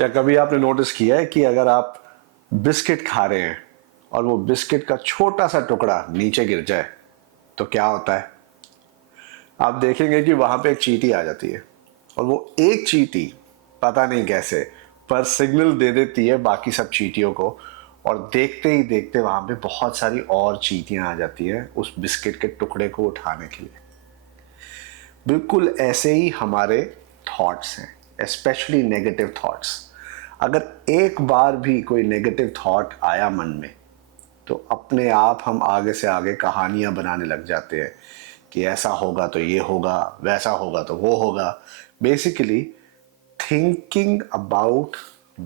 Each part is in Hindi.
क्या कभी आपने नोटिस किया है कि अगर आप बिस्किट खा रहे हैं और वो बिस्किट का छोटा सा टुकड़ा नीचे गिर जाए तो क्या होता है? आप देखेंगे कि वहां पे एक चींटी आ जाती है और वो एक चींटी पता नहीं कैसे पर सिग्नल दे देती है बाकी सब चींटियों को, और देखते ही देखते वहां पे बहुत सारी और चींटियां आ जाती हैं उस बिस्किट के टुकड़े को उठाने के लिए। बिल्कुल ऐसे ही हमारे थॉट्स हैं, स्पेशली नेगेटिव थॉट्स। अगर एक बार भी कोई नेगेटिव थॉट आया मन में तो अपने आप हम आगे से आगे कहानियां बनाने लग जाते हैं कि ऐसा होगा तो ये होगा, वैसा होगा तो वो होगा। Basically thinking about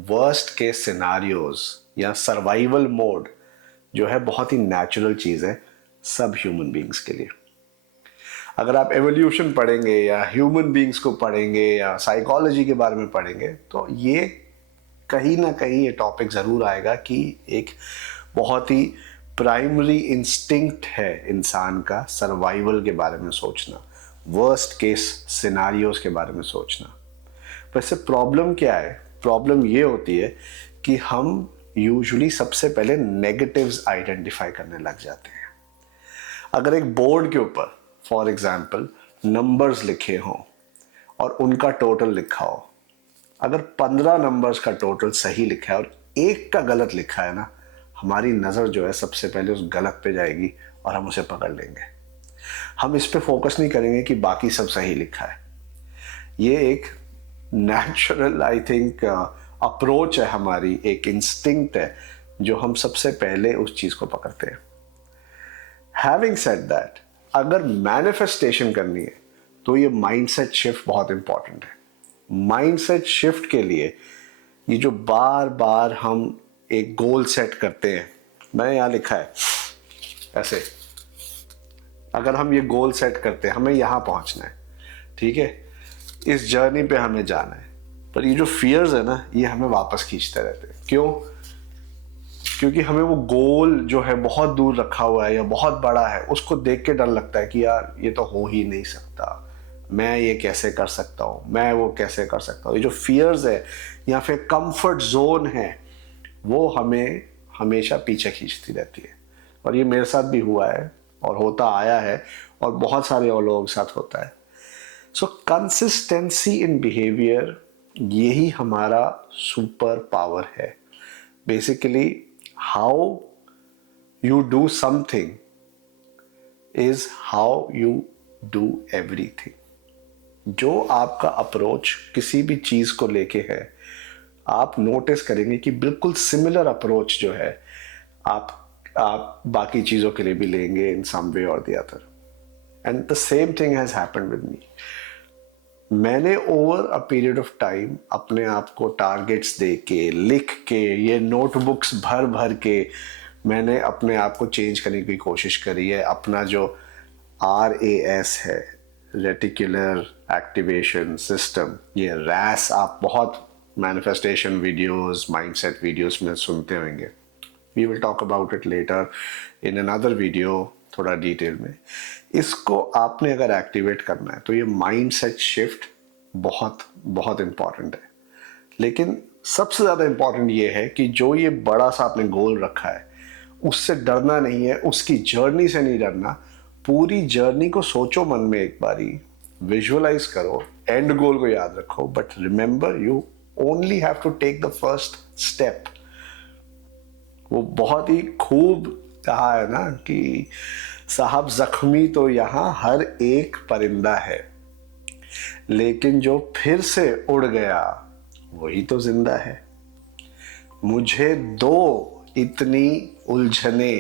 worst case scenarios या सर्वाइवल मोड जो है बहुत ही नेचुरल चीज है सब ह्यूमन बीइंग्स के लिए। अगर आप एवोल्यूशन पढ़ेंगे या ह्यूमन बीइंग्स को पढ़ेंगे या साइकोलॉजी के बारे में पढ़ेंगे तो ये कहीं ना कहीं ये टॉपिक ज़रूर आएगा कि एक बहुत ही प्राइमरी इंस्टिंक्ट है इंसान का सर्वाइवल के बारे में सोचना, वर्स्ट केस सिनारियोज के बारे में सोचना। वैसे प्रॉब्लम क्या है? प्रॉब्लम ये होती है कि हम यूजुअली सबसे पहले नेगेटिव्स आइडेंटिफाई करने लग जाते हैं। अगर एक बोर्ड के ऊपर फॉर एग्जाम्पल नंबर्स लिखे हों और उनका टोटल लिखा हो, अगर 15 नंबर्स का टोटल सही लिखा है और एक का गलत लिखा है ना, हमारी नज़र जो है सबसे पहले उस गलत पे जाएगी और हम उसे पकड़ लेंगे। हम इस पे फोकस नहीं करेंगे कि बाकी सब सही लिखा है। ये एक नेचुरल आई थिंक अप्रोच है हमारी, एक इंस्टिंक्ट है जो हम सबसे पहले उस चीज़ को पकड़ते हैं। हैविंग सेड दैट, अगर मैनिफेस्टेशन करनी है तो ये माइंडसेट शिफ्ट बहुत इंपॉर्टेंट है। माइंडसेट शिफ्ट के लिए ये जो बार बार हम एक गोल सेट करते हैं, मैंने यहाँ लिखा है ऐसे, अगर हम ये गोल सेट करते हैं हमें यहाँ पहुँचना है, ठीक है, इस जर्नी पे हमें जाना है, पर ये जो फियर्स है ना ये हमें वापस खींचते रहते हैं। क्यों? क्योंकि हमें वो गोल जो है बहुत दूर रखा हुआ है या बहुत बड़ा है, उसको देख के डर लगता है कि यार ये तो हो ही नहीं सकता, मैं ये कैसे कर सकता हूँ, मैं वो कैसे कर सकता हूँ। ये जो फियर्स है या फिर कंफर्ट जोन है वो हमें हमेशा पीछे खींचती रहती है। और ये मेरे साथ भी हुआ है और होता आया है और बहुत सारे और लोगों के साथ होता है। सो कंसिस्टेंसी इन बिहेवियर, यही हमारा सुपर पावर है। Basically how you do something is how you do everything. जो आपका अप्रोच किसी भी चीज को लेके है, आप नोटिस करेंगे कि बिल्कुल सिमिलर अप्रोच जो है आप बाकी चीजों के लिए भी लेंगे इन some way or the other. And the same thing has happened with me. मैंने over a period of time अपने आप को टारगेट्स दे के, लिख के, ये नोटबुक्स भर भर के मैंने अपने आप को चेंज करने की कोशिश करी है। अपना जो RAS है, रेटिकुलर एक्टिवेशन सिस्टम, ये RAS आप बहुत मैनिफेस्टेशन वीडियोस, माइंडसेट वीडियोस में सुनते होंगे। We will talk about it later in another video, थोड़ा डिटेल में। इसको आपने अगर एक्टिवेट करना है तो ये माइंडसेट शिफ्ट बहुत बहुत इंपॉर्टेंट है। लेकिन सबसे ज़्यादा इंपॉर्टेंट ये है कि जो ये बड़ा सा आपने गोल रखा है उससे डरना नहीं है, उसकी जर्नी से नहीं डरना। पूरी जर्नी को सोचो मन में, एक बारी विजुअलाइज करो, एंड गोल को याद रखो, but remember you only have to take the first step. वो बहुत ही खूब कहा है ना कि साहब जख्मी तो यहां हर एक परिंदा है, लेकिन जो फिर से उड़ गया वही तो जिंदा है। मुझे दो इतनी उलझने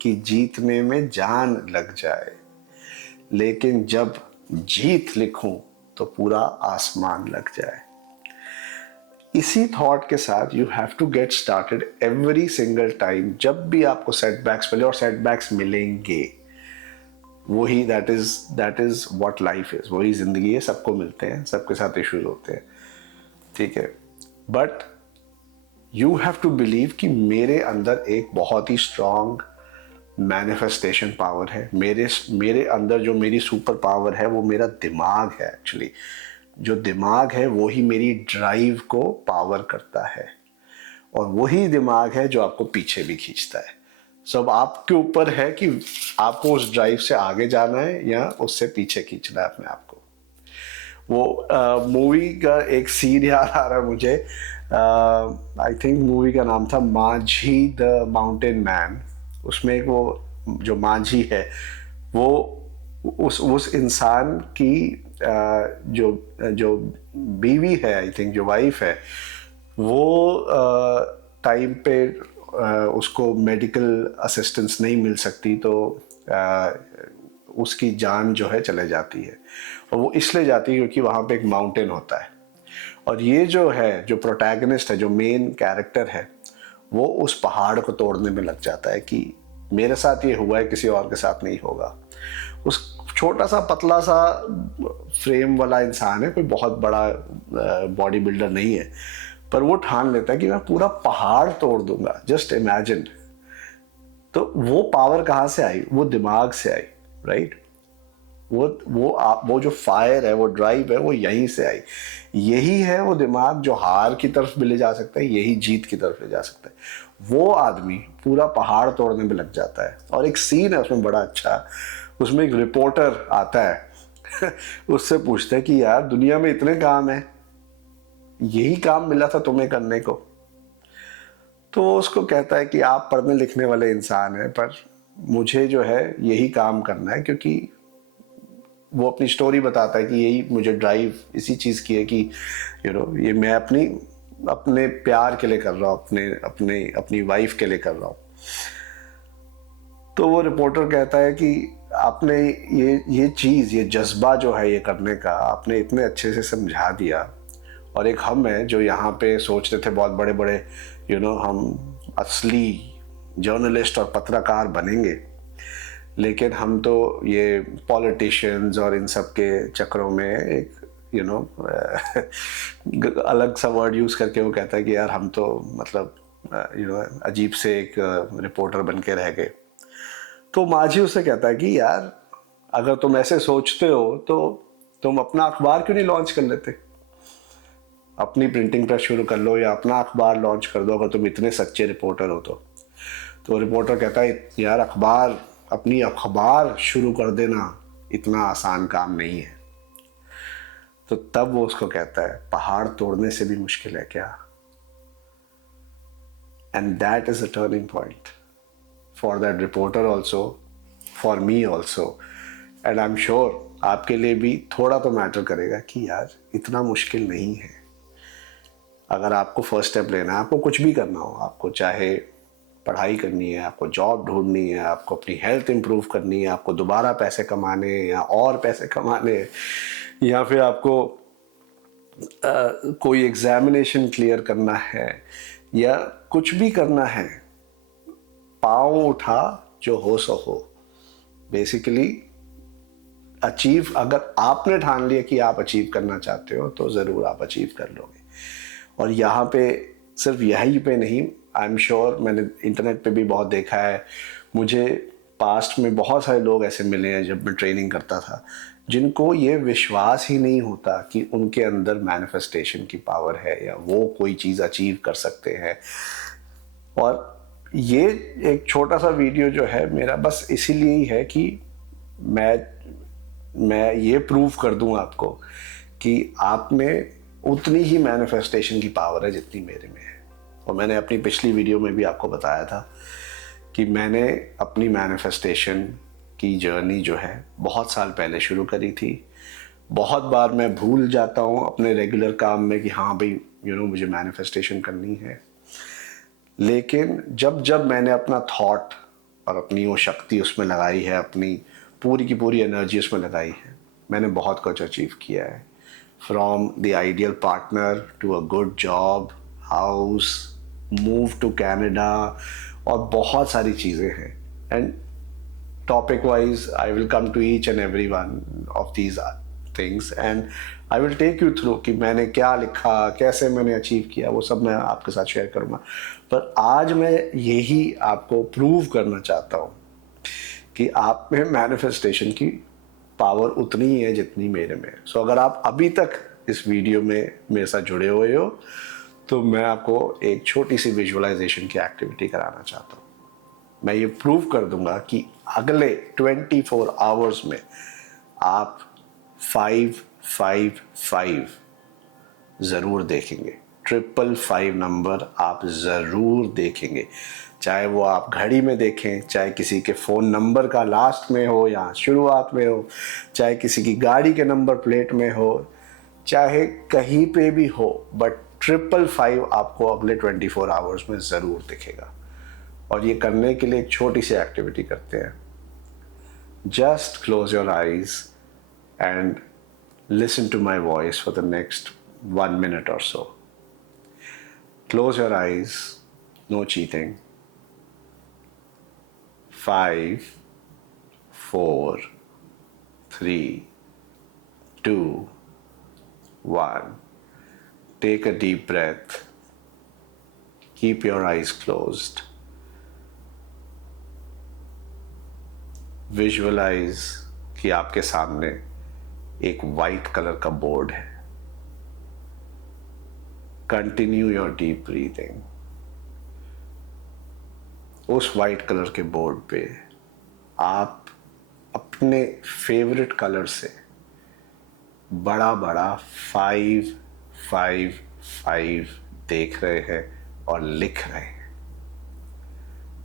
कि जीतने में जान लग जाए, लेकिन जब जीत लिखूं तो पूरा आसमान लग जाए। इसी थॉट के साथ you have to get started every single time. जब भी आपको सेटबैक्स मिले, और सेटबैक्स मिलेंगे, वही that is what life is, वही जिंदगी है, सबको मिलते हैं, सबके साथ इश्यूज होते हैं, ठीक है। But you have to believe कि मेरे अंदर एक बहुत ही स्ट्रांग मैनिफेस्टेशन पावर है। मेरे अंदर जो मेरी सुपर पावर है वो मेरा दिमाग है एक्चुअली। जो दिमाग है वो ही मेरी ड्राइव को पावर करता है, और वही दिमाग है जो आपको पीछे भी खींचता है। सब आपके ऊपर है कि आपको उस ड्राइव से आगे जाना है या उससे पीछे खींचना है अपने आप को। वो मूवी का एक सीन याद आ रहा है मुझे, आई थिंक मूवी का नाम था माझी द माउंटेन मैन। उसमें एक वो जो माझी है वो उस इंसान की जो जो बीवी है, आई थिंक जो वाइफ है, वो टाइम पे उसको मेडिकल असिस्टेंस नहीं मिल सकती, तो उसकी जान जो है चले जाती है। और वो इसलिए जाती है क्योंकि वहाँ पे एक माउंटेन होता है, और ये जो है जो प्रोटैगनिस्ट है, जो मेन कैरेक्टर है, वो उस पहाड़ को तोड़ने में लग जाता है कि मेरे साथ ये हुआ है, किसी और के साथ नहीं होगा। उस छोटा सा पतला सा फ्रेम वाला इंसान है, कोई बहुत बड़ा बॉडी बिल्डर नहीं है, पर वो ठान लेता है कि मैं पूरा पहाड़ तोड़ दूंगा। Just imagine. तो वो पावर कहाँ से आई? वो दिमाग से आई, राइट? वो जो फायर है, वो ड्राइव है, वो यहीं से आई। यही है वो दिमाग जो हार की तरफ भी ले जा सकता है, यही जीत की तरफ ले जा सकता है। वो आदमी पूरा पहाड़ तोड़ने में लग जाता है। और एक सीन है उसमें बड़ा अच्छा, उसमें एक रिपोर्टर आता है उससे पूछता है कि यार दुनिया में इतने काम है, यही काम मिला था तुम्हें करने को? तो उसको कहता है कि आप पढ़ने लिखने वाले इंसान हैं, पर मुझे जो है यही काम करना है, क्योंकि वो अपनी स्टोरी बताता है कि यही मुझे ड्राइव इसी चीज़ की है कि ये मैं अपने प्यार के लिए कर रहा हूँ, अपनी वाइफ के लिए कर रहा हूँ। तो वो रिपोर्टर कहता है कि आपने ये चीज़, ये जज्बा जो है ये करने का, आपने इतने अच्छे से समझा दिया। और एक हम हैं जो यहाँ पे सोचते थे बहुत बड़े बड़े हम असली जर्नलिस्ट और पत्रकार बनेंगे, लेकिन हम तो ये पॉलिटिशियंस और इन सब के चक्करों में एक अलग सा वर्ड यूज़ करके वो कहता है कि यार हम तो मतलब अजीब से एक रिपोर्टर बन के रह गए। तो माझी उससे कहता है कि यार अगर तुम ऐसे सोचते हो तो तुम अपना अखबार क्यों नहीं लॉन्च कर लेते? अपनी प्रिंटिंग प्रेस शुरू कर लो या अपना अखबार लॉन्च कर दो, अगर तुम इतने सच्चे रिपोर्टर हो तो रिपोर्टर कहता है यार अपनी अखबार शुरू कर देना इतना आसान काम नहीं है। तो तब वो उसको कहता है पहाड़ तोड़ने से भी मुश्किल है क्या? And that is a turning point for that reporter also, for me also, and I am sure आपके लिए भी थोड़ा तो मैटर करेगा कि यार इतना मुश्किल नहीं है। अगर आपको फर्स्ट स्टेप लेना है, आपको कुछ भी करना हो, आपको चाहे पढ़ाई करनी है, आपको जॉब ढूंढनी है, आपको अपनी हेल्थ इंप्रूव करनी है, आपको दोबारा पैसे कमाने हैं या और पैसे कमाने हैं, या फिर आपको कोई एग्जामिनेशन क्लियर करना है या कुछ भी करना है, पाँव उठा जो हो सो हो। बेसिकली अचीव, अगर आपने ठान लिया कि आप अचीव करना चाहते हो तो ज़रूर आप अचीव कर लोगे। और यहाँ पे सिर्फ यहीं पे नहीं, आई एम श्योर मैंने इंटरनेट पे भी बहुत देखा है, मुझे पास्ट में बहुत सारे लोग ऐसे मिले हैं जब मैं ट्रेनिंग करता था, जिनको ये विश्वास ही नहीं होता कि उनके अंदर मैनिफेस्टेशन की पावर है या वो कोई चीज़ अचीव कर सकते हैं। और ये एक छोटा सा वीडियो जो है मेरा बस इसीलिए ही है कि मैं ये प्रूव कर दूं आपको कि आप में उतनी ही मैनिफेस्टेशन की पावर है जितनी मेरे में है। और मैंने अपनी पिछली वीडियो में भी आपको बताया था कि मैंने अपनी मैनिफेस्टेशन की जर्नी जो है बहुत साल पहले शुरू करी थी। बहुत बार मैं भूल जाता हूँ अपने रेगुलर काम में कि हाँ भाई मुझे मैनिफेस्टेशन करनी है, लेकिन जब मैंने अपना थॉट और अपनी वो शक्ति उसमें लगाई है, अपनी पूरी की पूरी एनर्जी उसमें लगाई है, मैंने बहुत कुछ अचीव किया है। From the ideal partner to a good job, house, move to Canada, और बहुत सारी चीज़ें हैं। And topic wise I will come to each and every one of these things and I will take you through कि मैंने क्या लिखा, कैसे मैंने अचीव किया, वो सब मैं आपके साथ शेयर करूँगा। पर आज मैं यही आपको प्रूव करना चाहता हूँ कि आप में मैनिफेस्टेशन की पावर उतनी ही है जितनी मेरे में है। सो अगर आप अभी तक इस वीडियो में मेरे साथ जुड़े हुए हो, तो मैं आपको एक छोटी सी विजुअलाइजेशन की एक्टिविटी कराना चाहता हूँ। मैं ये प्रूव कर दूंगा कि अगले 24 आवर्स में आप 555 ज़रूर देखेंगे। 555 नंबर आप ज़रूर देखेंगे, चाहे वो आप घड़ी में देखें, चाहे किसी के फ़ोन नंबर का लास्ट में हो या शुरुआत में हो, चाहे किसी की गाड़ी के नंबर प्लेट में हो, चाहे कहीं पे भी हो, बट 555 आपको अगले 24 आवर्स में ज़रूर दिखेगा। और ये करने के लिए एक छोटी सी एक्टिविटी करते हैं। Just close your eyes and listen to my voice for the next 1 minute or so. Close your eyes, no cheating. 5, 4, 3, 2, 1. Take a deep breath. Keep your eyes closed. Visualize कि आपके सामने एक वाइट कलर का बोर्ड है। Continue your deep breathing. उस वाइट कलर के बोर्ड पे आप अपने फेवरेट कलर से बड़ा बड़ा 555 देख रहे हैं और लिख रहे हैं।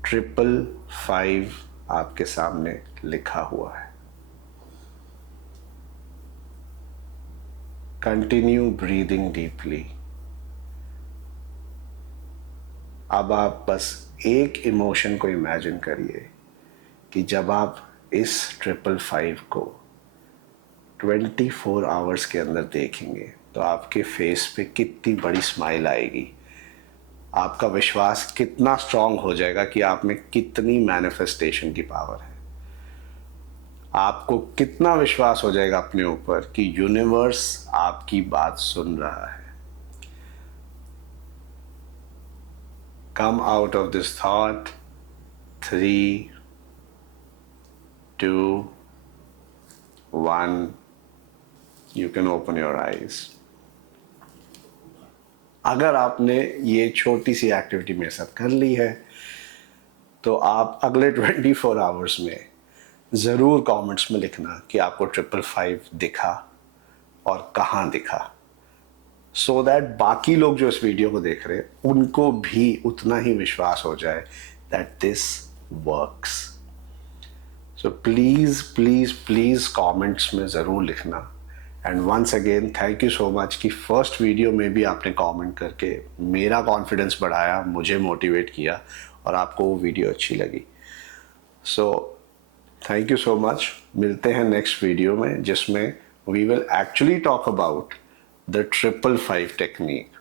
555 आपके सामने लिखा हुआ है। Continue breathing deeply. अब आप बस एक इमोशन को इमेजिन करिए कि जब आप इस 555 को 24 आवर्स के अंदर देखेंगे तो आपके फेस पे कितनी बड़ी स्माइल आएगी। आपका विश्वास कितना स्ट्रांग हो जाएगा कि आप में कितनी मैनिफेस्टेशन की पावर है। आपको कितना विश्वास हो जाएगा अपने ऊपर कि यूनिवर्स आपकी बात सुन रहा है। Come out of this thought. 3, 2, 1. You can open your eyes. अगर आपने ये छोटी सी एक्टिविटी मेरे साथ कर ली है तो आप अगले 24 आवर्स में ज़रूर कमेंट्स में लिखना कि आपको 555 दिखा और कहाँ दिखा, सो दैट बाकी लोग जो इस वीडियो को देख रहे हैं उनको भी उतना ही विश्वास हो जाए that this works. So please please please comments में ज़रूर लिखना। And once again thank you so much कि फर्स्ट वीडियो में भी आपने कमेंट करके मेरा कॉन्फिडेंस बढ़ाया, मुझे मोटिवेट किया और आपको वो वीडियो अच्छी लगी। So thank you so much. मिलते हैं नेक्स्ट वीडियो में जिसमें we will actually talk about the 555 technique.